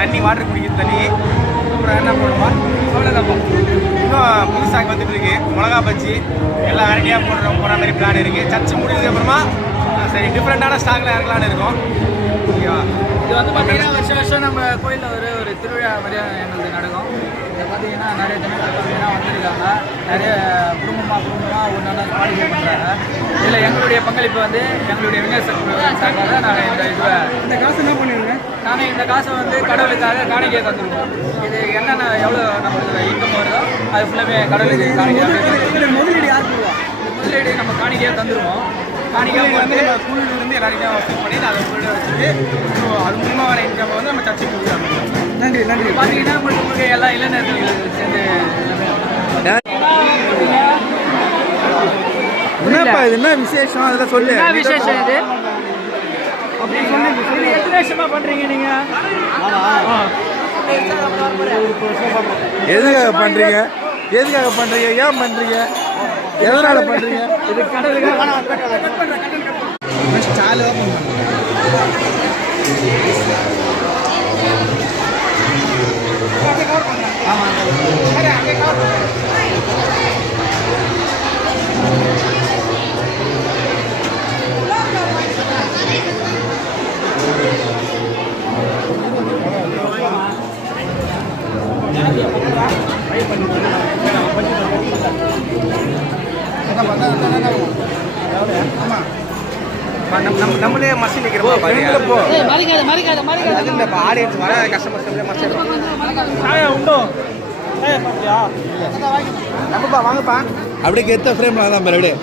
தண்ணி வாட்டர் குடிக்கிற தண்ணி. அப்புறம் என்ன போடுமா அவ்வளோதான்ப்பா. இன்னும் புதுசாக வந்துட்டு இருக்கு மிளகா பஜ்ஜி எல்லாம் வெரைட்டியாக போகிற மாதிரி பிளான் இருக்குது. சர்ச்சு முடிஞ்சதுக்கப்புறமா சரி டிஃப்ரெண்ட்டான ஸ்டாக்லாம் இறங்கலான்னு இருக்கும். ஓகேவா? இது வந்து பார்த்தீங்கன்னா வருஷம் நம்ம கோயிலில் ஒரு திருவிழா மாதிரியாக எங்களுக்கு நடக்கும். இதை பார்த்தீங்கன்னா நிறைய ஜனங்கள் பார்த்தீங்கன்னா வந்திருக்காங்க. நிறைய குடும்பமாக ஒன்று பாலிகை பண்ணுறாங்க. இதில் எங்களுடைய பங்களிப்பு வந்து எங்களுடைய விநாயகர் நாங்கள் இந்த காசு என்ன பண்ணிடுங்க. நாங்கள் இந்த காசை வந்து கடவுளுக்காக காணிக்கையை தந்துடுவோம். இது என்னென்ன எவ்வளோ நம்மளுக்கு இன்கம் வருதோ அது ஃபுல்லாமே கடவுளுக்கு காணிக்கை. முதலீடு யார் போடுவோம்? முதலீடு நம்ம காணிக்கையாக தந்துடுவோம். காணிக்காக வந்து குழுவிலிருந்து எல்லாருக்கும் வசூல் பண்ணி அதை உங்களோட வச்சுட்டு அது மூலமாக வர இன்கம் வந்து நம்ம சர்ச்சைக்கு கொடுக்குறாங்க. நன்றி நன்றி. பார்த்தீங்கன்னா உங்களுக்கு எல்லா இளைஞர்கள் சேர்ந்து என்னப்பா இது என்ன விசேஷம் அதெல்லாம் சொல்லு. என்ன விசேஷம் இது? அப்படி சொல்லி எத்தனை வருஷமா பண்றீங்க நீங்க? எதுக்காக பண்றீங்க? எதுக்காக பண்றீங்க? ஏன் பண்றீங்க? எதனால பண்றீங்க? இது கடவுளுக்கு சாலு நம்மளே மசி நிற்கிறோம். ஆடியன்ஸ் வர கஸ்டமர்ஸ் உண்டோ நம்மப்பா வாங்கப்பா. அப்படியே கெத்த ஃப்ரேம்ல தான் அப்படியே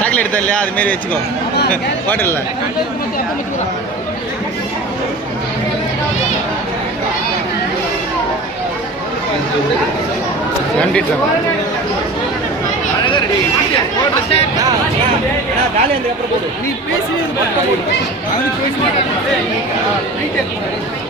சாக்லேட் எடுத்தா இல்லையா அது மாரி வச்சுக்கோ ஹோட்டல்ல. நீ பேசி